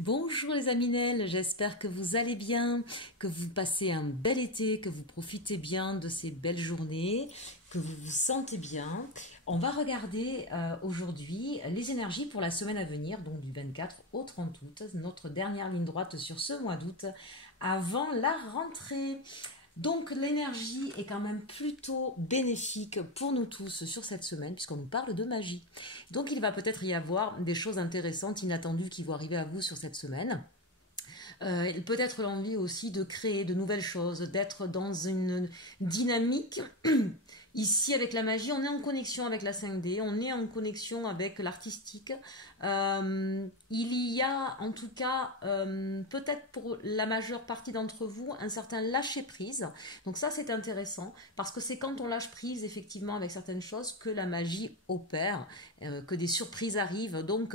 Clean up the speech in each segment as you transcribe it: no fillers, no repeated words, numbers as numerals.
Bonjour les Aminelles, j'espère que vous allez bien, que vous passez un bel été, que vous profitez bien de ces belles journées, que vous vous sentez bien. On va regarder aujourd'hui les énergies pour la semaine à venir, donc du 24 au 30 août, notre dernière ligne droite sur ce mois d'août, avant la rentrée. Donc l'énergie est quand même plutôt bénéfique pour nous tous sur cette semaine puisqu'on nous parle de magie. Donc il va peut-être y avoir des choses intéressantes, inattendues qui vont arriver à vous sur cette semaine. Peut-être l'envie aussi de créer de nouvelles choses, d'être dans une dynamique. Ici, avec la magie, on est en connexion avec la 5D, on est en connexion avec l'artistique. Il y a en tout cas, peut-être pour la majeure partie d'entre vous, un certain lâcher-prise. Donc ça, c'est intéressant, parce que c'est quand on lâche prise, effectivement, avec certaines choses, que la magie opère, que des surprises arrivent. Donc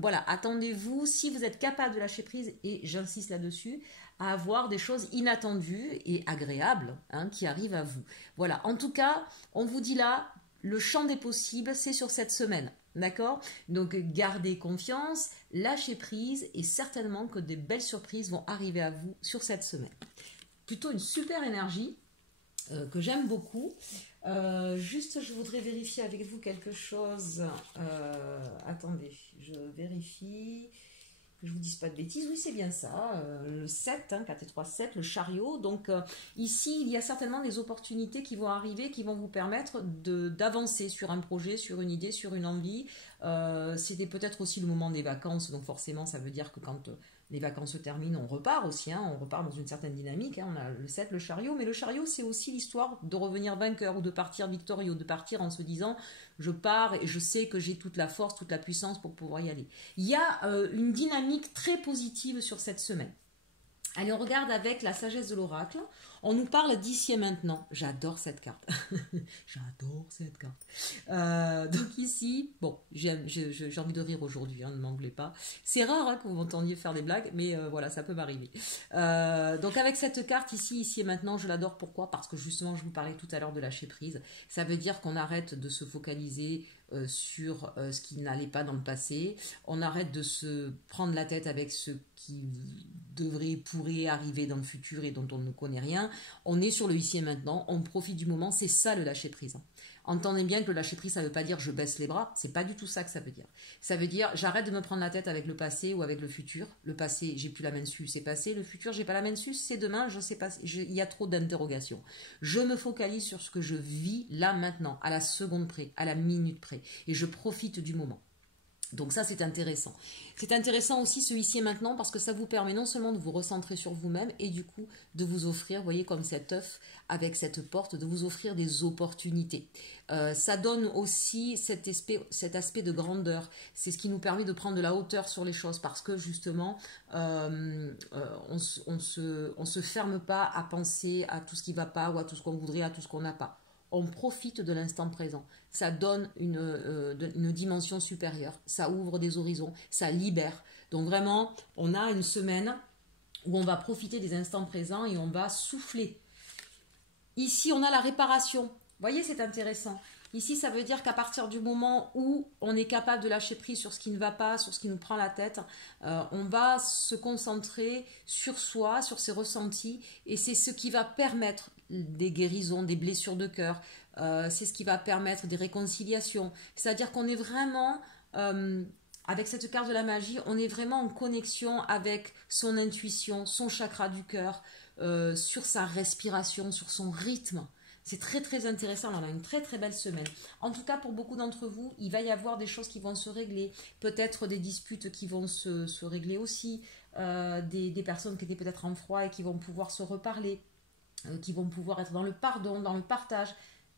voilà, attendez-vous, si vous êtes capable de lâcher prise, et j'insiste là-dessus, à avoir des choses inattendues et agréables qui arrivent à vous. Voilà, en tout cas, on vous dit là, le champ des possibles, c'est sur cette semaine. D'accord? Donc gardez confiance, lâchez prise et certainement que des belles surprises vont arriver à vous sur cette semaine. Plutôt une super énergie que j'aime beaucoup. Juste, je voudrais vérifier avec vous quelque chose. Attendez, je vérifie que je vous dise pas de bêtises, oui c'est bien ça, le 7, 4 et 3, 7, le chariot. Donc ici, il y a certainement des opportunités qui vont arriver, qui vont vous permettre d'avancer sur un projet, sur une idée, sur une envie. C'était peut-être aussi le moment des vacances, donc forcément ça veut dire que quand les vacances se terminent, on repart aussi, on repart dans une certaine dynamique. On a le 7, le chariot, mais le chariot c'est aussi l'histoire de revenir vainqueur ou de partir victorieux, de partir en se disant je pars et je sais que j'ai toute la force, toute la puissance pour pouvoir y aller. Il y a une dynamique très positive sur cette semaine. Allez, on regarde avec la sagesse de l'oracle. On nous parle d'ici et maintenant. J'adore cette carte. J'adore cette carte. Donc ici, bon, j'ai envie de rire aujourd'hui, ne m'en voulez pas. C'est rare que vous m'entendiez faire des blagues, mais voilà, ça peut m'arriver. Donc avec cette carte ici et maintenant, je l'adore. Pourquoi? Parce que justement, je vous parlais tout à l'heure de lâcher prise. Ça veut dire qu'on arrête de se focaliser sur ce qui n'allait pas dans le passé. On arrête de se prendre la tête avec ce qui pourrait arriver dans le futur et dont on ne connaît rien. On est sur le ici et maintenant, on profite du moment, c'est ça le lâcher prise. Entendez bien que le lâcher prise, ça ne veut pas dire je baisse les bras, c'est pas du tout ça que ça veut dire. Ça veut dire j'arrête de me prendre la tête avec le passé ou avec le futur. Le passé, j'ai plus la main dessus, c'est passé. Le futur, j'ai pas la main dessus, c'est demain, je sais pas, il y a trop d'interrogations. Je me focalise sur ce que je vis là maintenant, à la seconde près, à la minute près, et je profite du moment. Donc ça, c'est intéressant. C'est intéressant aussi ce ici et maintenant parce que ça vous permet non seulement de vous recentrer sur vous-même et du coup de vous offrir, vous voyez comme cet œuf avec cette porte, de vous offrir des opportunités. Ça donne aussi cet aspect de grandeur. C'est ce qui nous permet de prendre de la hauteur sur les choses parce que justement, on se ferme pas à penser à tout ce qui ne va pas ou à tout ce qu'on voudrait, à tout ce qu'on n'a pas. On profite de l'instant présent. Ça donne une dimension supérieure. Ça ouvre des horizons. Ça libère. Donc vraiment, on a une semaine où on va profiter des instants présents et on va souffler. Ici, on a la réparation. Vous voyez, c'est intéressant. Ici, ça veut dire qu'à partir du moment où on est capable de lâcher prise sur ce qui ne va pas, sur ce qui nous prend la tête, on va se concentrer sur soi, sur ses ressentis, et c'est ce qui va permettre des guérisons, des blessures de cœur, c'est ce qui va permettre des réconciliations. C'est-à-dire qu'on est vraiment, avec cette carte de la magie, on est vraiment en connexion avec son intuition, son chakra du cœur, sur sa respiration, sur son rythme. C'est très très intéressant, on a une très très belle semaine. En tout cas, pour beaucoup d'entre vous, il va y avoir des choses qui vont se régler, peut-être des disputes qui vont se régler aussi, des personnes qui étaient peut-être en froid et qui vont pouvoir se reparler, qui vont pouvoir être dans le pardon, dans le partage.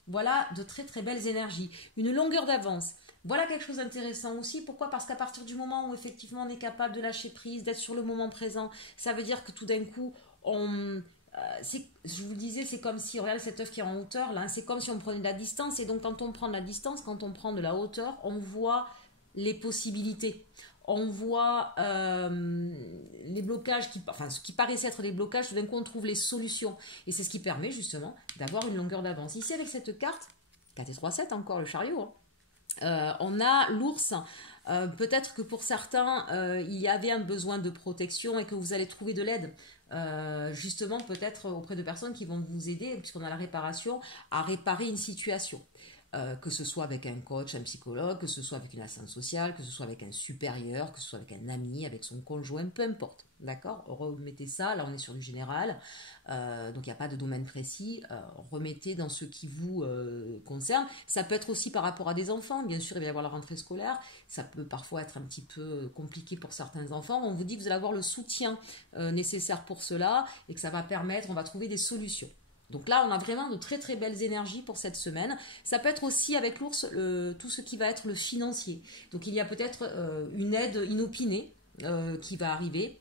Voilà de très très belles énergies. Une longueur d'avance. Voilà quelque chose d'intéressant aussi. Pourquoi? Parce qu'à partir du moment où effectivement on est capable de lâcher prise, d'être sur le moment présent, ça veut dire que tout d'un coup, je vous le disais, c'est comme si, regardez cette œuf qui est en hauteur, là, c'est comme si on prenait de la distance. Et donc quand on prend de la distance, quand on prend de la hauteur, on voit les possibilités. On voit les blocages, ce qui paraissait être des blocages, tout d'un coup on trouve les solutions. Et c'est ce qui permet justement d'avoir une longueur d'avance. Ici avec cette carte, 4 et 3, 7 encore, le chariot, on a l'ours Peut-être que pour certains, il y avait un besoin de protection et que vous allez trouver de l'aide. Justement, peut-être auprès de personnes qui vont vous aider, puisqu'on a la réparation, à réparer une situation. Que ce soit avec un coach, un psychologue, que ce soit avec une assistante sociale, que ce soit avec un supérieur, que ce soit avec un ami, avec son conjoint, peu importe. D'accord? Remettez ça, là on est sur du général, donc il n'y a pas de domaine précis. Remettez dans ce qui vous concerne. Ça peut être aussi par rapport à des enfants, bien sûr, il va y avoir la rentrée scolaire. Ça peut parfois être un petit peu compliqué pour certains enfants. On vous dit que vous allez avoir le soutien nécessaire pour cela et que ça va permettre, on va trouver des solutions. Donc là, on a vraiment de très très belles énergies pour cette semaine. Ça peut être aussi avec l'ours tout ce qui va être le financier. Donc il y a peut-être une aide inopinée qui va arriver.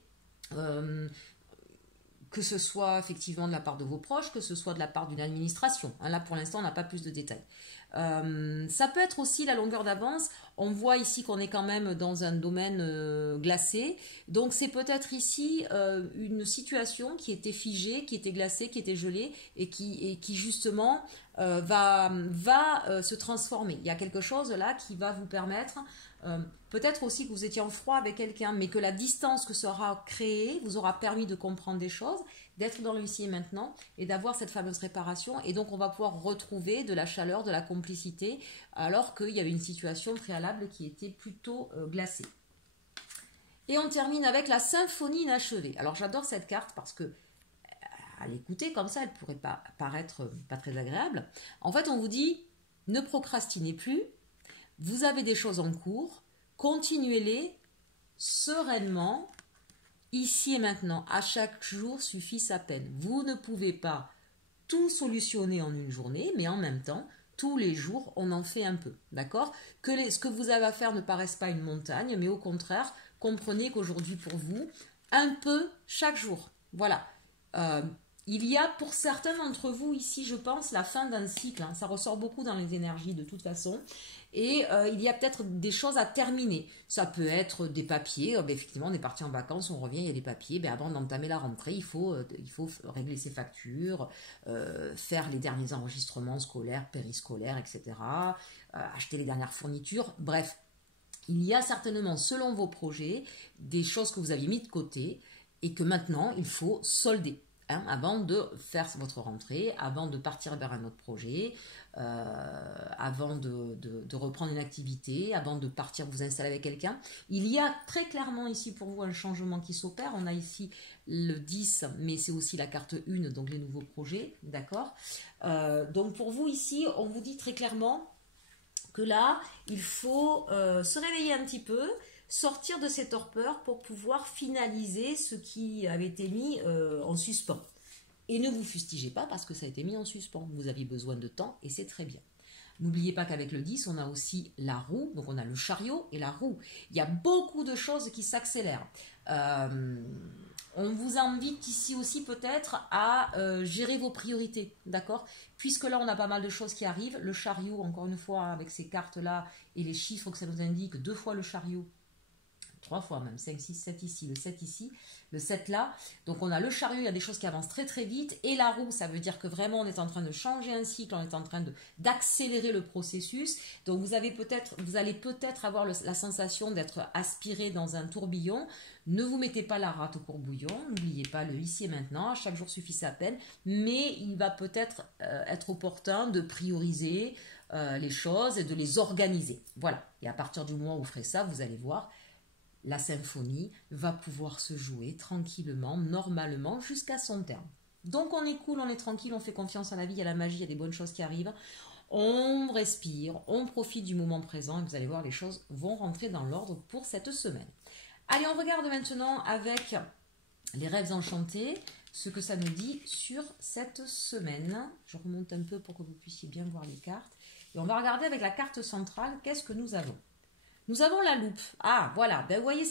Que ce soit effectivement de la part de vos proches, que ce soit de la part d'une administration. Hein, là, pour l'instant, on n'a pas plus de détails. Ça peut être aussi la longueur d'avance. On voit ici qu'on est quand même dans un domaine glacé. Donc, c'est peut-être ici une situation qui était figée, qui était glacée, qui était gelée et qui justement va se transformer. Il y a quelque chose là qui va vous permettre... peut-être aussi que vous étiez en froid avec quelqu'un, mais que la distance que ça aura créée vous aura permis de comprendre des choses, d'être dans le ici et maintenant et d'avoir cette fameuse réparation. Et donc, on va pouvoir retrouver de la chaleur, de la complicité, alors qu'il y avait une situation préalable qui était plutôt glacée. Et on termine avec la symphonie inachevée. Alors, j'adore cette carte parce que à l'écouter comme ça, elle pourrait pas paraître pas très agréable. En fait, on vous dit, ne procrastinez plus. Vous avez des choses en cours, continuez-les sereinement, ici et maintenant. À chaque jour suffit sa peine. Vous ne pouvez pas tout solutionner en une journée, mais en même temps, tous les jours, on en fait un peu. D'accord? Ce que vous avez à faire ne paraisse pas une montagne, mais au contraire, comprenez qu'aujourd'hui pour vous, un peu chaque jour. Voilà. Il y a pour certains d'entre vous ici, je pense, la fin d'un cycle. Hein. Ça ressort beaucoup dans les énergies de toute façon. Et il y a peut-être des choses à terminer. Ça peut être des papiers. Effectivement, on est parti en vacances, on revient, il y a des papiers. Avant d'entamer la rentrée, il faut régler ses factures, faire les derniers enregistrements scolaires, périscolaires, etc. Acheter les dernières fournitures. Bref, il y a certainement, selon vos projets, des choses que vous aviez mis de côté et que maintenant, il faut solder. Hein, avant de faire votre rentrée, avant de partir vers un autre projet, avant de reprendre une activité, avant de partir vous installer avec quelqu'un. Il y a très clairement ici pour vous un changement qui s'opère. On a ici le 10, mais c'est aussi la carte 1, donc les nouveaux projets, d'accord. Donc pour vous ici, on vous dit très clairement que là, il faut se réveiller un petit peu, sortir de ces torpeurs pour pouvoir finaliser ce qui avait été mis en suspens. Et ne vous fustigez pas parce que ça a été mis en suspens. Vous aviez besoin de temps et c'est très bien. N'oubliez pas qu'avec le 10, on a aussi la roue. Donc on a le chariot et la roue. Il y a beaucoup de choses qui s'accélèrent. On vous invite ici aussi peut-être à gérer vos priorités. D'accord? Puisque là, on a pas mal de choses qui arrivent. Le chariot, encore une fois, avec ces cartes-là et les chiffres que ça nous indique, 2 fois le chariot. 3 fois même, 5, 6, 7 ici, le 7 ici, le 7 là. Donc on a le chariot, il y a des choses qui avancent très très vite. Et la roue, ça veut dire que vraiment on est en train de changer un cycle, on est en train d'accélérer le processus. Donc vous allez peut-être avoir la sensation d'être aspiré dans un tourbillon. Ne vous mettez pas la rate au courbouillon, n'oubliez pas le ici et maintenant, chaque jour suffit sa peine. Mais il va peut-être être opportun de prioriser les choses et de les organiser. Voilà. Et à partir du moment où vous ferez ça, vous allez voir, la symphonie va pouvoir se jouer tranquillement, normalement, jusqu'à son terme. Donc on est cool, on est tranquille, on fait confiance à la vie, il y a la magie, il y a des bonnes choses qui arrivent. On respire, on profite du moment présent et vous allez voir, les choses vont rentrer dans l'ordre pour cette semaine. Allez, on regarde maintenant avec les rêves enchantés, ce que ça nous dit sur cette semaine. Je remonte un peu pour que vous puissiez bien voir les cartes. Et on va regarder avec la carte centrale, qu'est-ce que nous avons ? Nous avons la loupe. Ah, voilà. Ben, vous voyez,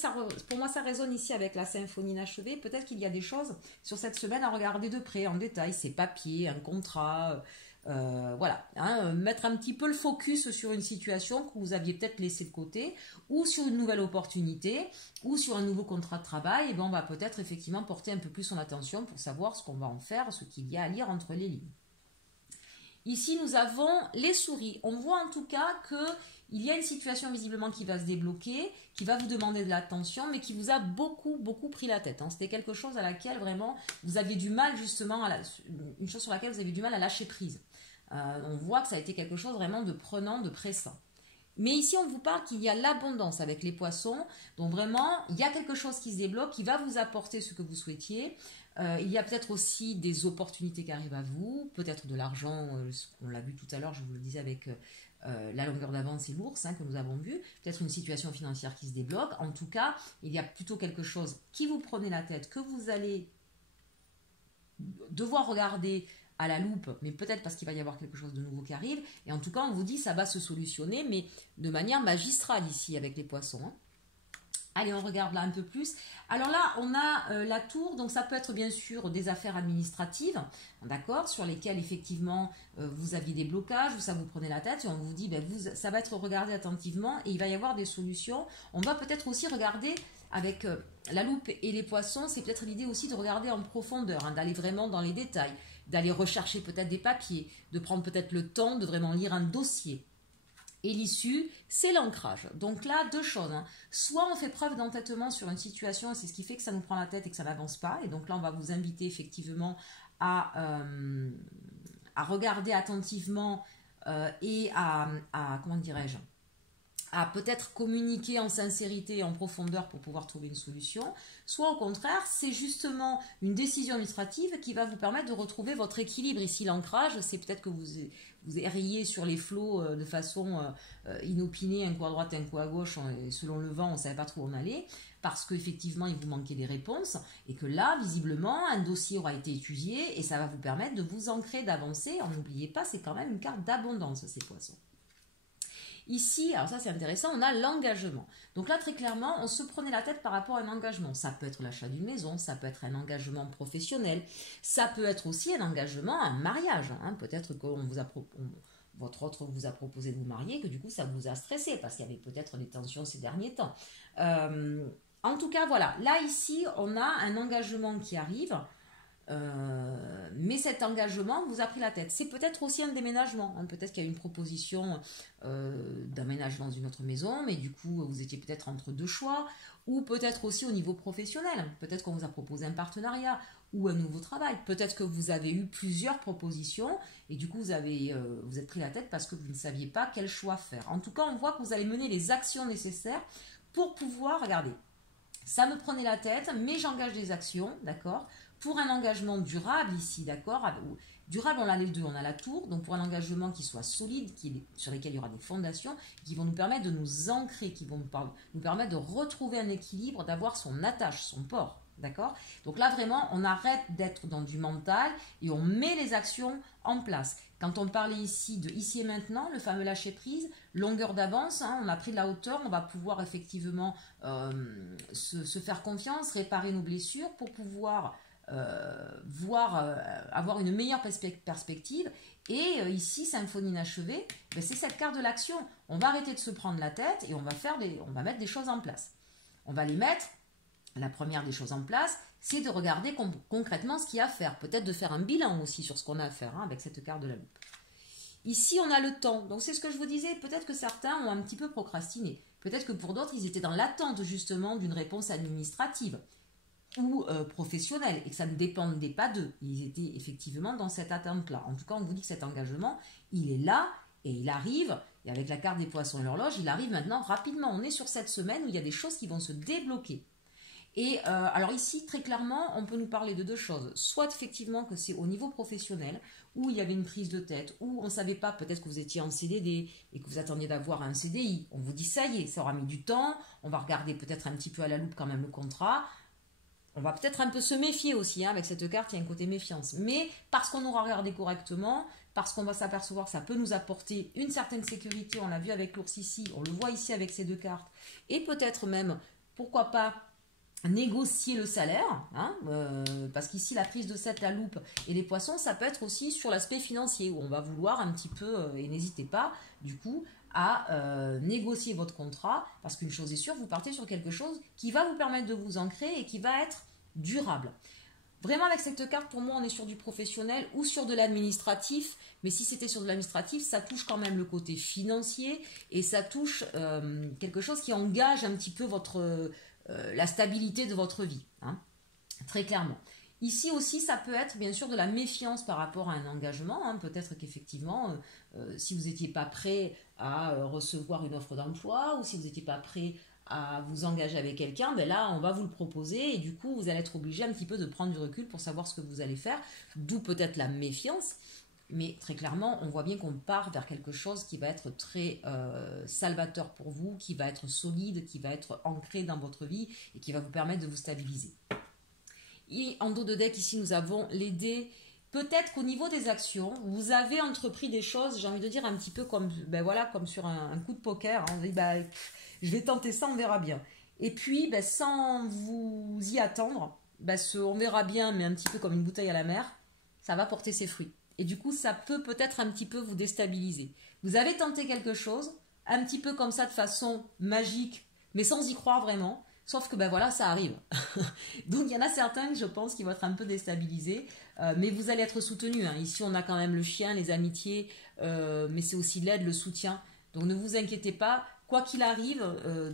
pour moi, ça résonne ici avec la symphonie inachevée. Peut-être qu'il y a des choses sur cette semaine à regarder de près, en détail. Ces papiers, un contrat, voilà. Hein, mettre un petit peu le focus sur une situation que vous aviez peut-être laissée de côté, ou sur une nouvelle opportunité, ou sur un nouveau contrat de travail. Et ben, on va peut-être effectivement porter un peu plus son attention pour savoir ce qu'on va en faire, ce qu'il y a à lire entre les lignes. Ici, nous avons les souris. On voit en tout cas que il y a une situation visiblement qui va se débloquer, qui va vous demander de l'attention, mais qui vous a beaucoup pris la tête. Hein. C'était quelque chose à laquelle vraiment vous aviez du mal justement, une chose sur laquelle vous avez du mal à lâcher prise. On voit que ça a été quelque chose vraiment de prenant, de pressant. Mais ici, on vous parle qu'il y a l'abondance avec les poissons. Donc vraiment, il y a quelque chose qui se débloque, qui va vous apporter ce que vous souhaitiez. Il y a peut-être aussi des opportunités qui arrivent à vous, peut-être de l'argent, on l'a vu tout à l'heure, je vous le disais avec la longueur d'avance et l'ours que nous avons vu, peut-être une situation financière qui se débloque. En tout cas, il y a plutôt quelque chose qui vous prenait la tête, que vous allez devoir regarder à la loupe, mais peut-être parce qu'il va y avoir quelque chose de nouveau qui arrive. Et en tout cas, on vous dit ça va se solutionner, mais de manière magistrale ici avec les poissons. Hein. Allez, on regarde là un peu plus. Alors là, on a la tour, donc ça peut être bien sûr des affaires administratives, d'accord, sur lesquelles effectivement vous aviez des blocages, ou ça vous prenait la tête, et on vous dit, ben, ça va être regardé attentivement, et il va y avoir des solutions. On va peut-être aussi regarder avec la loupe et les poissons, c'est peut-être l'idée aussi de regarder en profondeur, hein, d'aller vraiment dans les détails, d'aller rechercher peut-être des papiers, de prendre peut-être le temps de vraiment lire un dossier. Et l'issue, c'est l'ancrage. Donc là, deux choses. Hein. Soit on fait preuve d'entêtement sur une situation, et c'est ce qui fait que ça nous prend la tête et que ça n'avance pas. Et donc là, on va vous inviter effectivement à regarder attentivement et comment dirais-je, à peut-être communiquer en sincérité et en profondeur pour pouvoir trouver une solution, soit au contraire, c'est justement une décision administrative qui va vous permettre de retrouver votre équilibre. Ici, l'ancrage, c'est peut-être que vous erriez sur les flots de façon inopinée, un coup à droite, un coup à gauche, selon le vent, on ne savait pas trop où on allait, parce qu'effectivement, il vous manquait des réponses, et que là, visiblement, un dossier aura été étudié, et ça va vous permettre de vous ancrer, d'avancer. N'oubliez pas, c'est quand même une carte d'abondance, ces poissons. Ici, alors ça c'est intéressant, on a l'engagement. Donc là très clairement, on se prenait la tête par rapport à un engagement. Ça peut être l'achat d'une maison, ça peut être un engagement professionnel, ça peut être aussi un engagement, un mariage. Hein. Peut-être que votre autre vous a proposé de vous marier, que du coup ça vous a stressé, parce qu'il y avait peut-être des tensions ces derniers temps. En tout cas, voilà, là ici, on a un engagement qui arrive. Mais cet engagement vous a pris la tête. C'est peut-être aussi un déménagement. Hein. Peut-être qu'il y a une proposition d'aménagement dans une autre maison, mais du coup, vous étiez peut-être entre deux choix. Ou peut-être aussi au niveau professionnel. Peut-être qu'on vous a proposé un partenariat ou un nouveau travail. Peut-être que vous avez eu plusieurs propositions et du coup, vous êtes pris la tête parce que vous ne saviez pas quel choix faire. En tout cas, on voit que vous allez mener les actions nécessaires pour pouvoir, regardez, ça me prenait la tête, mais j'engage des actions, d'accord, pour un engagement durable ici, d'accord. Durable, on a les deux. On a la tour, donc pour un engagement qui soit solide, sur lequel il y aura des fondations, qui vont nous permettre de nous ancrer, qui vont nous permettre de retrouver un équilibre, d'avoir son attache, son port, d'accord. Donc là, vraiment, on arrête d'être dans du mental et on met les actions en place. Quand on parlait ici de ici et maintenant, le fameux lâcher prise, longueur d'avance, hein, on a pris de la hauteur, on va pouvoir effectivement se faire confiance, réparer nos blessures pour pouvoir avoir une meilleure perspective. Et ici, symphonie inachevée, ben, c'est cette carte de l'action. On va arrêter de se prendre la tête et on va mettre des choses en place. On va les mettre. La première des choses en place, c'est de regarder concrètement ce qu'il y a à faire. Peut-être de faire un bilan aussi sur ce qu'on a à faire, hein, avec cette carte de la loupe. Ici, on a le temps. Donc, c'est ce que je vous disais. Peut-être que certains ont un petit peu procrastiné. Peut-être que pour d'autres, ils étaient dans l'attente justement d'une réponse administrative ou professionnelle et que ça ne dépendait pas d'eux. Ils étaient effectivement dans cette attente-là. En tout cas, on vous dit que cet engagement, il est là et il arrive. Et avec la carte des poissons et l'horloge, il arrive maintenant rapidement. On est sur cette semaine où il y a des choses qui vont se débloquer. Et alors ici, très clairement, on peut nous parler de deux choses. Soit effectivement que c'est au niveau professionnel, où il y avait une prise de tête, où on ne savait pas, peut-être que vous étiez en CDD et que vous attendiez d'avoir un CDI. On vous dit ça y est, ça aura mis du temps. On va regarder peut-être un petit peu à la loupe quand même le contrat. On va peut-être un peu se méfier aussi, hein, avec cette carte, il y a un côté méfiance. Mais parce qu'on aura regardé correctement, parce qu'on va s'apercevoir que ça peut nous apporter une certaine sécurité, on l'a vu avec l'ours ici, on le voit ici avec ces deux cartes, et peut-être même, pourquoi pas, négocier le salaire, hein, parce qu'ici la prise de 7, la loupe et les poissons, ça peut être aussi sur l'aspect financier, où on va vouloir un petit peu, et n'hésitez pas, du coup, à négocier votre contrat, parce qu'une chose est sûre, vous partez sur quelque chose qui va vous permettre de vous ancrer et qui va être durable. Vraiment, avec cette carte, pour moi, on est sur du professionnel ou sur de l'administratif. Mais si c'était sur de l'administratif, ça touche quand même le côté financier et ça touche quelque chose qui engage un petit peu la stabilité de votre vie, hein, très clairement. Ici aussi, ça peut être bien sûr de la méfiance par rapport à un engagement, hein. Peut-être qu'effectivement, si vous n'étiez pas prêt à recevoir une offre d'emploi ou si vous n'étiez pas prêt à vous engager avec quelqu'un, ben là, on va vous le proposer et du coup, vous allez être obligé un petit peu de prendre du recul pour savoir ce que vous allez faire, d'où peut-être la méfiance. Mais très clairement, on voit bien qu'on part vers quelque chose qui va être très salvateur pour vous, qui va être solide, qui va être ancré dans votre vie et qui va vous permettre de vous stabiliser. Et en dos de deck, ici, nous avons les dés. Peut-être qu'au niveau des actions, vous avez entrepris des choses, j'ai envie de dire, un petit peu comme, ben voilà, comme sur un coup de poker. Hein. Vous dites, ben, je vais tenter ça, on verra bien. Et puis, ben, sans vous y attendre, ben, on verra bien, mais un petit peu comme une bouteille à la mer, ça va porter ses fruits. Et du coup, ça peut peut-être un petit peu vous déstabiliser. Vous avez tenté quelque chose, un petit peu comme ça, de façon magique, mais sans y croire vraiment. Sauf que ben voilà, ça arrive. Donc il y en a certains, je pense, qui vont être un peu déstabilisés, mais vous allez être soutenus. Hein. Ici, on a quand même le chien, les amitiés, mais c'est aussi l'aide, le soutien. Donc ne vous inquiétez pas, quoi qu'il arrive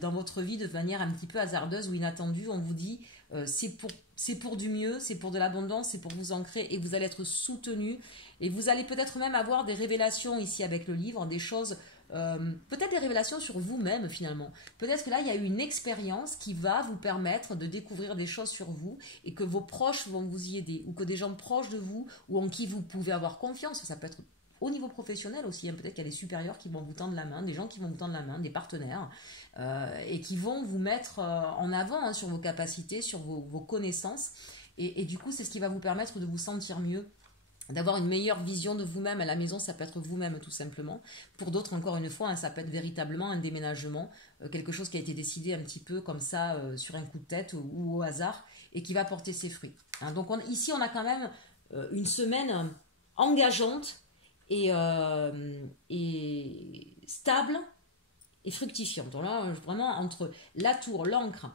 dans votre vie de manière un petit peu hasardeuse ou inattendue, on vous dit c'est pour du mieux, c'est pour de l'abondance, c'est pour vous ancrer et vous allez être soutenus. Et vous allez peut-être même avoir des révélations ici avec le livre, des choses... peut-être des révélations sur vous-même finalement. Peut-être que là, il y a eu une expérience qui va vous permettre de découvrir des choses sur vous et que vos proches vont vous y aider ou que des gens proches de vous ou en qui vous pouvez avoir confiance, ça peut être au niveau professionnel aussi, hein. Peut-être qu'il y a des supérieurs qui vont vous tendre la main, des gens qui vont vous tendre la main, des partenaires et qui vont vous mettre en avant, hein, sur vos capacités, sur vos connaissances et du coup, c'est ce qui va vous permettre de vous sentir mieux, d'avoir une meilleure vision de vous-même à la maison. Ça peut être vous-même tout simplement. Pour d'autres, encore une fois, hein, ça peut être véritablement un déménagement, quelque chose qui a été décidé un petit peu comme ça sur un coup de tête ou au hasard et qui va porter ses fruits. Hein. Donc ici, on a quand même une semaine engageante et stable et fructifiante. Donc là, vraiment, entre la tour, l'encre,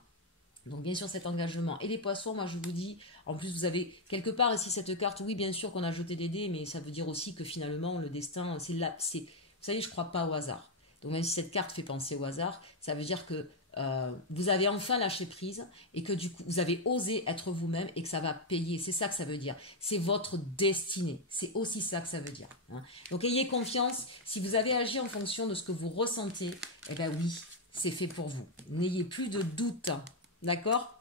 donc bien sûr cet engagement et les poissons, moi je vous dis, en plus vous avez quelque part ici cette carte, oui bien sûr qu'on a jeté des dés, mais ça veut dire aussi que finalement le destin, c'est là, vous savez, je crois pas au hasard. Donc même si cette carte fait penser au hasard, ça veut dire que vous avez enfin lâché prise et que du coup vous avez osé être vous-même et que ça va payer. C'est ça que ça veut dire. C'est votre destinée. C'est aussi ça que ça veut dire. Hein. Donc ayez confiance. Si vous avez agi en fonction de ce que vous ressentez, eh bien oui, c'est fait pour vous. N'ayez plus de doute. D'accord ?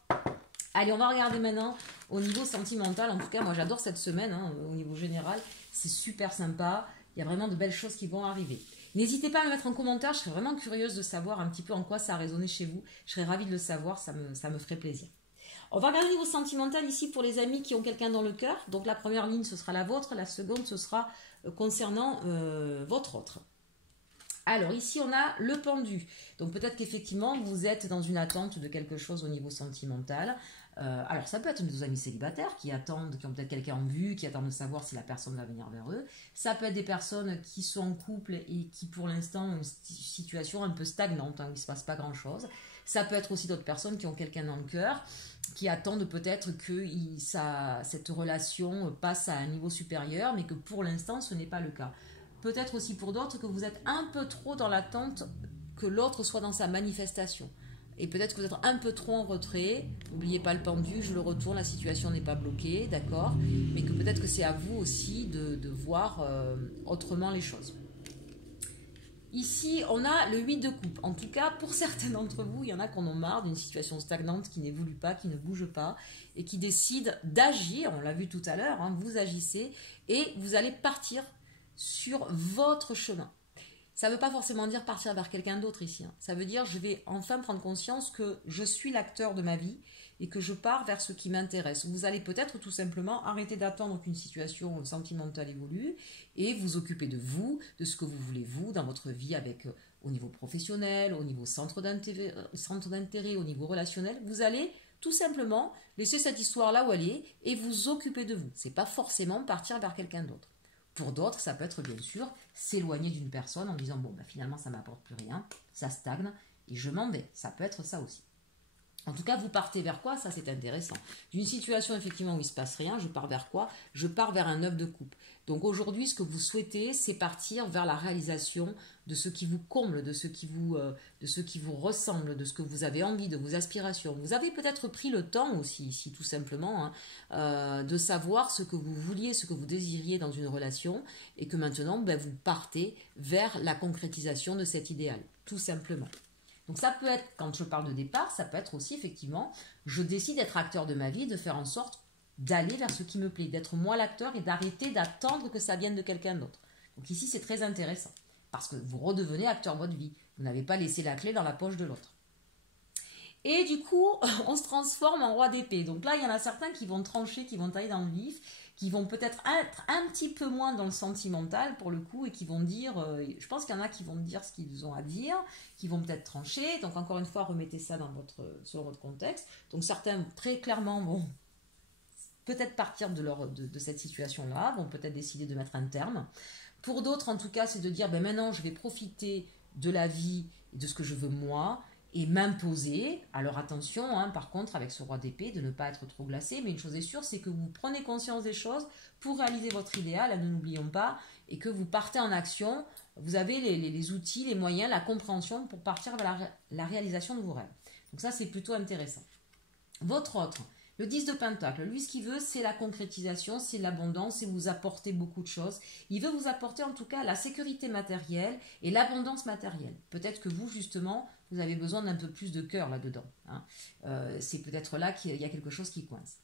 Allez, on va regarder maintenant au niveau sentimental. En tout cas, moi j'adore cette semaine, hein, au niveau général. C'est super sympa. Il y a vraiment de belles choses qui vont arriver. N'hésitez pas à me mettre en commentaire. Je serais vraiment curieuse de savoir un petit peu en quoi ça a résonné chez vous. Je serais ravie de le savoir. Ça me ferait plaisir. On va regarder au niveau sentimental ici pour les amis qui ont quelqu'un dans le cœur. Donc la première ligne, ce sera la vôtre. La seconde, ce sera concernant votre autre. Alors ici on a le pendu, donc peut-être qu'effectivement vous êtes dans une attente de quelque chose au niveau sentimental. Alors ça peut être des amis célibataires qui attendent, qui ont peut-être quelqu'un en vue, qui attendent de savoir si la personne va venir vers eux. Ça peut être des personnes qui sont en couple et qui pour l'instant ont une situation un peu stagnante, hein, où il ne se passe pas grand-chose. Ça peut être aussi d'autres personnes qui ont quelqu'un dans le cœur, qui attendent peut-être que cette relation passe à un niveau supérieur, mais que pour l'instant ce n'est pas le cas. Peut-être aussi pour d'autres que vous êtes un peu trop dans l'attente que l'autre soit dans sa manifestation. Et peut-être que vous êtes un peu trop en retrait. N'oubliez pas le pendu, je le retourne, la situation n'est pas bloquée, d'accord ? Mais que peut-être que c'est à vous aussi de voir autrement les choses. Ici, on a le 8 de coupe. En tout cas, pour certains d'entre vous, il y en a qui en ont marre d'une situation stagnante qui n'évolue pas, qui ne bouge pas et qui décident d'agir. On l'a vu tout à l'heure, hein, vous agissez et vous allez partir sur votre chemin. Ça ne veut pas forcément dire partir vers quelqu'un d'autre ici. Hein. Ça veut dire je vais enfin prendre conscience que je suis l'acteur de ma vie et que je pars vers ce qui m'intéresse. Vous allez peut-être tout simplement arrêter d'attendre qu'une situation sentimentale évolue et vous occuper de vous, de ce que vous voulez vous dans votre vie avec au niveau professionnel, au niveau centre d'intérêt, au niveau relationnel. Vous allez tout simplement laisser cette histoire là où elle est et vous occuper de vous. Ce n'est pas forcément partir vers quelqu'un d'autre. Pour d'autres, ça peut être bien sûr s'éloigner d'une personne en disant bon, bah, finalement ça ne m'apporte plus rien, ça stagne et je m'en vais. Ça peut être ça aussi. En tout cas, vous partez vers quoi? Ça, c'est intéressant. D'une situation, effectivement, où il ne se passe rien, je pars vers quoi? Je pars vers un œuf de coupe. Donc aujourd'hui, ce que vous souhaitez, c'est partir vers la réalisation de ce qui vous comble, de ce qui vous ressemble, de ce que vous avez envie, de vos aspirations. Vous avez peut-être pris le temps aussi, ici, tout simplement, hein, de savoir ce que vous vouliez, ce que vous désiriez dans une relation, et que maintenant, ben, vous partez vers la concrétisation de cet idéal, tout simplement. Donc ça peut être, quand je parle de départ, ça peut être aussi effectivement, je décide d'être acteur de ma vie, de faire en sorte d'aller vers ce qui me plaît, d'être moi l'acteur et d'arrêter d'attendre que ça vienne de quelqu'un d'autre. Donc ici c'est très intéressant, parce que vous redevenez acteur de votre vie. Vous n'avez pas laissé la clé dans la poche de l'autre. Et du coup, on se transforme en roi d'épée. Donc là, il y en a certains qui vont trancher, qui vont aller dans le vif, qui vont peut-être être un petit peu moins dans le sentimental pour le coup et qui vont dire, je pense qu'il y en a qui vont dire ce qu'ils ont à dire, qui vont peut-être trancher. Donc encore une fois, remettez ça sur votre contexte. Donc certains très clairement vont peut-être partir de cette situation-là, vont peut-être décider de mettre un terme. Pour d'autres, en tout cas, c'est de dire, ben maintenant, je vais profiter de la vie et de ce que je veux moi, et m'imposer. Alors attention, hein, par contre, avec ce roi d'épée, de ne pas être trop glacé, mais une chose est sûre, c'est que vous prenez conscience des choses pour réaliser votre idéal, ne l'oublions pas, et que vous partez en action, vous avez les outils, les moyens, la compréhension pour partir vers la réalisation de vos rêves. Donc ça, c'est plutôt intéressant. Votre autre, le 10 de Pentacle, lui, ce qu'il veut, c'est la concrétisation, c'est l'abondance, c'est vous apporter beaucoup de choses. Il veut vous apporter en tout cas la sécurité matérielle et l'abondance matérielle. Peut-être que vous, justement, vous avez besoin d'un peu plus de cœur là-dedans. Hein. C'est peut-être là qu'il y a quelque chose qui coince.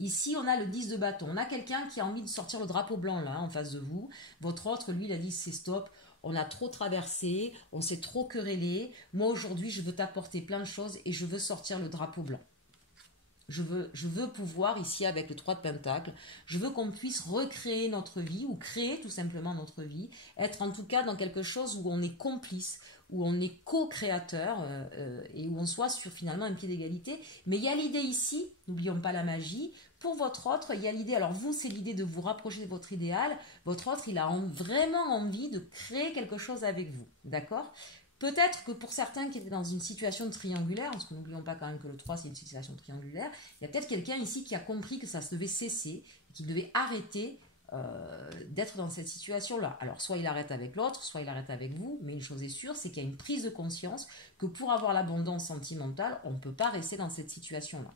Ici, on a le 10 de bâton. On a quelqu'un qui a envie de sortir le drapeau blanc là, en face de vous. Votre autre, lui, il a dit c'est stop. On a trop traversé, on s'est trop querellé. Moi, aujourd'hui, je veux t'apporter plein de choses et je veux sortir le drapeau blanc. Je veux pouvoir, ici, avec le 3 de Pentacle, je veux qu'on puisse recréer notre vie ou créer tout simplement notre vie, être en tout cas dans quelque chose où on est complice, où on est co-créateur et où on soit sur finalement un pied d'égalité. Mais il y a l'idée ici, n'oublions pas la magie, pour votre autre, il y a l'idée, alors vous, c'est l'idée de vous rapprocher de votre idéal, votre autre, il a vraiment envie de créer quelque chose avec vous, d'accord ? Peut-être que pour certains qui étaient dans une situation triangulaire, parce que n'oublions pas quand même que le 3 c'est une situation triangulaire, il y a peut-être quelqu'un ici qui a compris que ça se devait cesser, qu'il devait arrêter d'être dans cette situation-là. Alors soit il arrête avec l'autre, soit il arrête avec vous, mais une chose est sûre, c'est qu'il y a une prise de conscience que pour avoir l'abondance sentimentale, on ne peut pas rester dans cette situation-là.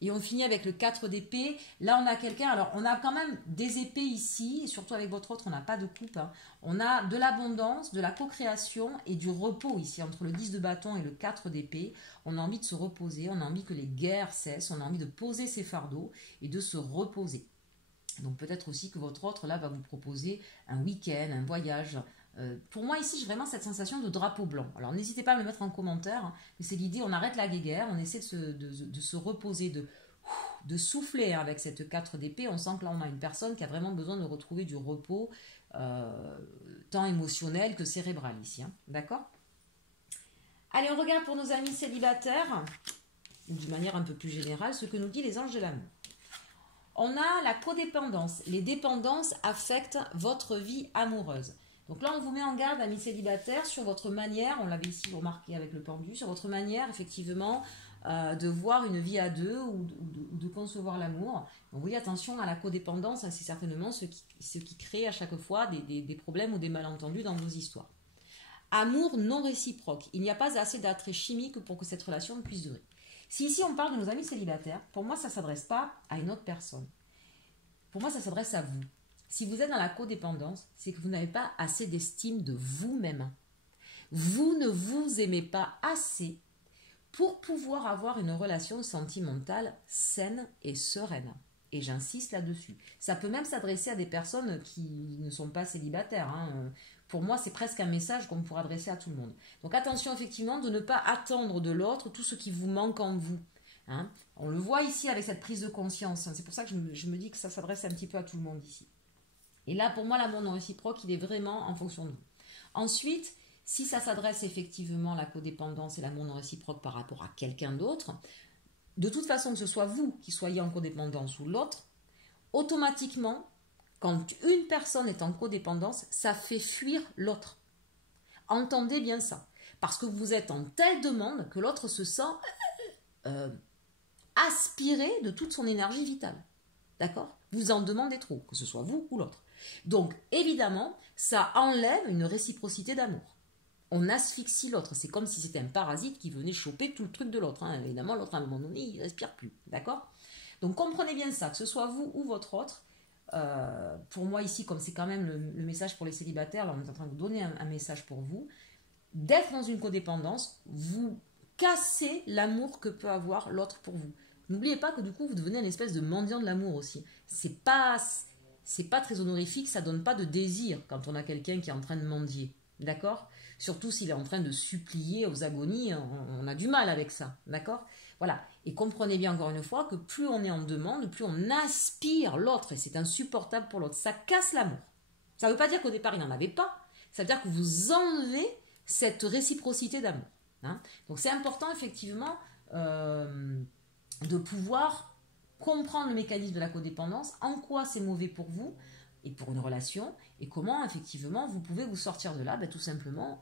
Et on finit avec le 4 d'épée. Là, on a quelqu'un... Alors, on a quand même des épées ici. Et surtout avec votre autre, on n'a pas de coupe. Hein. On a de l'abondance, de la co-création et du repos ici. Entre le 10 de bâton et le 4 d'épée, on a envie de se reposer. On a envie que les guerres cessent. On a envie de poser ses fardeaux et de se reposer. Donc, peut-être aussi que votre autre, là, va vous proposer un week-end, un voyage... pour moi, ici, j'ai vraiment cette sensation de drapeau blanc. Alors, n'hésitez pas à me le mettre en commentaire. Hein, mais c'est l'idée, on arrête la guéguerre, on essaie de se reposer, de souffler hein, avec cette 4 d'épée. On sent que là, on a une personne qui a vraiment besoin de retrouver du repos, tant émotionnel que cérébral ici. Hein, d'accord ? Allez, on regarde pour nos amis célibataires, d'une manière un peu plus générale, ce que nous dit les anges de l'amour. On a la codépendance. Les dépendances affectent votre vie amoureuse. Donc là, on vous met en garde, amis célibataires, sur votre manière, on l'avait ici remarqué avec le pendu, sur votre manière, effectivement, de voir une vie à deux ou de concevoir l'amour. Donc oui, attention à la codépendance, hein, c'est certainement ce qui crée à chaque fois des problèmes ou des malentendus dans vos histoires. Amour non réciproque. Il n'y a pas assez d'attrait chimique pour que cette relation puisse durer. Si ici on parle de nos amis célibataires, pour moi, ça ne s'adresse pas à une autre personne. Pour moi, ça s'adresse à vous. Si vous êtes dans la codépendance, c'est que vous n'avez pas assez d'estime de vous-même. Vous ne vous aimez pas assez pour pouvoir avoir une relation sentimentale saine et sereine. Et j'insiste là-dessus. Ça peut même s'adresser à des personnes qui ne sont pas célibataires. Hein. Pour moi, c'est presque un message qu'on pourrait adresser à tout le monde. Donc attention effectivement de ne pas attendre de l'autre tout ce qui vous manque en vous. Hein. On le voit ici avec cette prise de conscience. C'est pour ça que je me dis que ça s'adresse un petit peu à tout le monde ici. Et là, pour moi, l'amour non réciproque, il est vraiment en fonction de vous. Ensuite, si ça s'adresse effectivement à la codépendance et l'amour non réciproque par rapport à quelqu'un d'autre, de toute façon, que ce soit vous qui soyez en codépendance ou l'autre, automatiquement, quand une personne est en codépendance, ça fait fuir l'autre. Entendez bien ça. Parce que vous êtes en telle demande que l'autre se sent aspiré de toute son énergie vitale. D'accord? Vous en demandez trop, que ce soit vous ou l'autre. Donc, évidemment, ça enlève une réciprocité d'amour. On asphyxie l'autre. C'est comme si c'était un parasite qui venait choper tout le truc de l'autre. Hein. Évidemment, l'autre, à un moment donné, il ne respire plus. D'accord? Donc, comprenez bien ça, que ce soit vous ou votre autre. Pour moi, ici, comme c'est quand même le message pour les célibataires, là, on est en train de vous donner un message pour vous. D'être dans une codépendance, vous cassez l'amour que peut avoir l'autre pour vous. N'oubliez pas que du coup, vous devenez une espèce de mendiant de l'amour aussi. C'est pas très honorifique, ça donne pas de désir quand on a quelqu'un qui est en train de mendier. D'accord? Surtout s'il est en train de supplier aux agonies, on a du mal avec ça. D'accord? Voilà. Et comprenez bien encore une fois que plus on est en demande, plus on aspire l'autre. Et c'est insupportable pour l'autre. Ça casse l'amour. Ça ne veut pas dire qu'au départ, il n'en avait pas. Ça veut dire que vous enlevez cette réciprocité d'amour. Hein? Donc c'est important effectivement de pouvoir comprendre le mécanisme de la codépendance, en quoi c'est mauvais pour vous et pour une relation, et comment effectivement vous pouvez vous sortir de là, tout simplement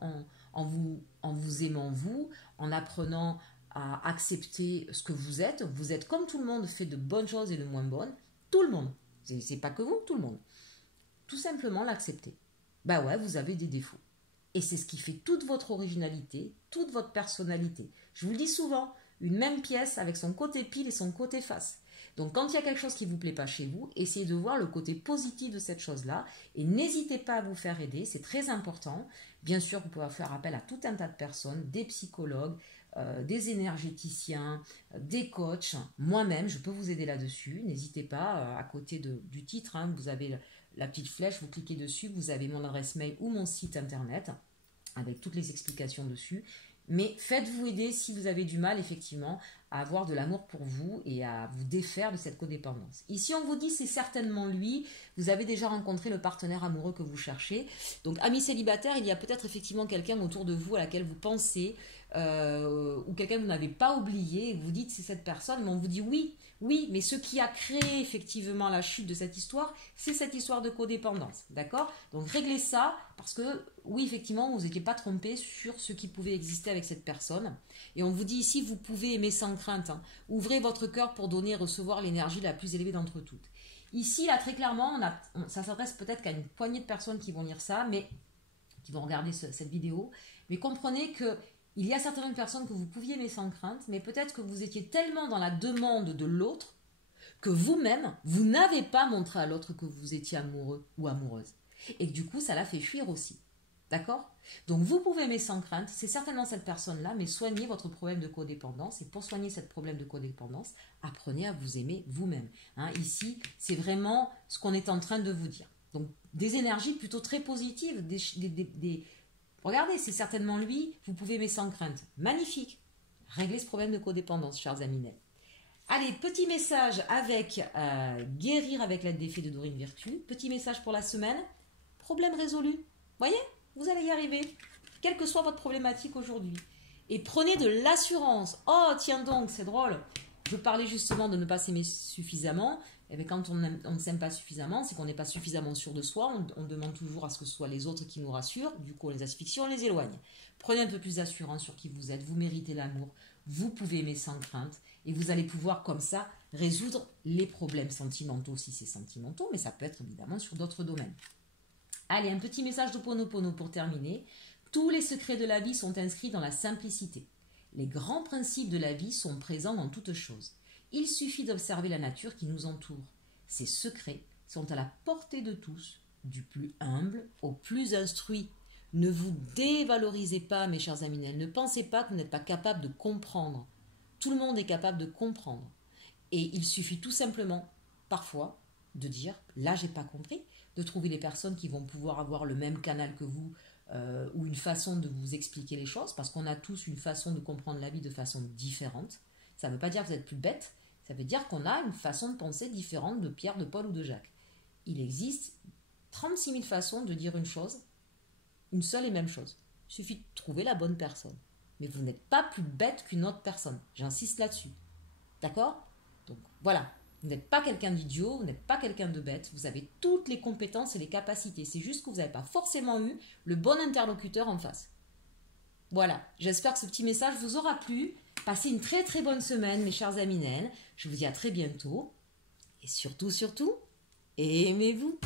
en vous aimant vous, en apprenant à accepter ce que vous êtes. Vous êtes comme tout le monde, fait de bonnes choses et de moins bonnes. Tout le monde. C'est pas que vous, tout le monde. Tout simplement l'accepter. Ouais, vous avez des défauts. Et c'est ce qui fait toute votre originalité, toute votre personnalité. Je vous le dis souvent, une même pièce avec son côté pile et son côté face. Donc quand il y a quelque chose qui ne vous plaît pas chez vous, essayez de voir le côté positif de cette chose-là et n'hésitez pas à vous faire aider, c'est très important. Bien sûr, vous pouvez faire appel à tout un tas de personnes, des psychologues, des énergéticiens, des coachs. Moi-même, je peux vous aider là-dessus. N'hésitez pas, à côté du titre, hein, vous avez la petite flèche, vous cliquez dessus, vous avez mon adresse mail ou mon site internet avec toutes les explications dessus. Mais faites-vous aider si vous avez du mal, effectivement, à avoir de l'amour pour vous et à vous défaire de cette codépendance. Ici, on vous dit c'est certainement lui. Vous avez déjà rencontré le partenaire amoureux que vous cherchez. Donc, amis célibataires, il y a peut-être effectivement quelqu'un autour de vous à laquelle vous pensez ou quelqu'un que vous n'avez pas oublié et vous dites c'est cette personne, mais on vous dit oui, mais ce qui a créé effectivement la chute de cette histoire, c'est cette histoire de codépendance, d'accord? Donc réglez ça, parce que oui, effectivement, vous n'étiez pas trompé sur ce qui pouvait exister avec cette personne, et on vous dit ici, vous pouvez aimer sans crainte, hein. Ouvrez votre cœur pour donner et recevoir l'énergie la plus élevée d'entre toutes. Ici, là, très clairement, ça s'adresse peut-être qu'à une poignée de personnes qui vont lire ça, mais qui vont regarder cette vidéo, mais comprenez que il y a certaines personnes que vous pouviez aimer sans crainte, mais peut-être que vous étiez tellement dans la demande de l'autre que vous-même, vous n'avez pas montré à l'autre que vous étiez amoureux ou amoureuse. Et que du coup, ça l'a fait fuir aussi. D'accord? Donc, vous pouvez aimer sans crainte, c'est certainement cette personne-là, mais soignez votre problème de codépendance. Et pour soigner ce problème de codépendance, apprenez à vous aimer vous-même. Hein, ici, c'est vraiment ce qu'on est en train de vous dire. Donc, des énergies plutôt très positives, regardez, c'est certainement lui, vous pouvez aimer sans crainte. Magnifique. Réglez ce problème de codépendance, chers amis. Allez, petit message avec guérir avec l'aide des fées de Dorine Virtue. Petit message pour la semaine. Problème résolu. Voyez, vous allez y arriver. Quelle que soit votre problématique aujourd'hui. Et prenez de l'assurance. Oh, tiens donc, c'est drôle. Je parlais justement de ne pas s'aimer suffisamment. Et bien, quand on ne s'aime pas suffisamment, c'est qu'on n'est pas suffisamment sûr de soi. On demande toujours à ce que ce soit les autres qui nous rassurent. Du coup, on les asphyxie, on les éloigne. Prenez un peu plus d'assurance sur qui vous êtes. Vous méritez l'amour. Vous pouvez aimer sans crainte. Et vous allez pouvoir, comme ça, résoudre les problèmes sentimentaux, si c'est sentimentaux. Mais ça peut être évidemment sur d'autres domaines. Allez, un petit message de Ponopono pour terminer. Tous les secrets de la vie sont inscrits dans la simplicité. Les grands principes de la vie sont présents dans toutes choses. Il suffit d'observer la nature qui nous entoure. Ces secrets sont à la portée de tous, du plus humble au plus instruit. Ne vous dévalorisez pas, mes chers amis. Ne pensez pas que vous n'êtes pas capable de comprendre. Tout le monde est capable de comprendre. Et il suffit tout simplement, parfois, de dire « là, j'ai pas compris », de trouver les personnes qui vont pouvoir avoir le même canal que vous ou une façon de vous expliquer les choses, parce qu'on a tous une façon de comprendre la vie de façon différente. Ça ne veut pas dire que vous êtes plus bête, ça veut dire qu'on a une façon de penser différente de Pierre, de Paul ou de Jacques. Il existe 36 000 façons de dire une chose, une seule et même chose. Il suffit de trouver la bonne personne. Mais vous n'êtes pas plus bête qu'une autre personne. J'insiste là-dessus. D'accord? Donc voilà, vous n'êtes pas quelqu'un d'idiot, vous n'êtes pas quelqu'un de bête, vous avez toutes les compétences et les capacités. C'est juste que vous n'avez pas forcément eu le bon interlocuteur en face. Voilà, j'espère que ce petit message vous aura plu. Passez une très très bonne semaine, mes chers amis Nel. Je vous dis à très bientôt. Et surtout, surtout, aimez-vous.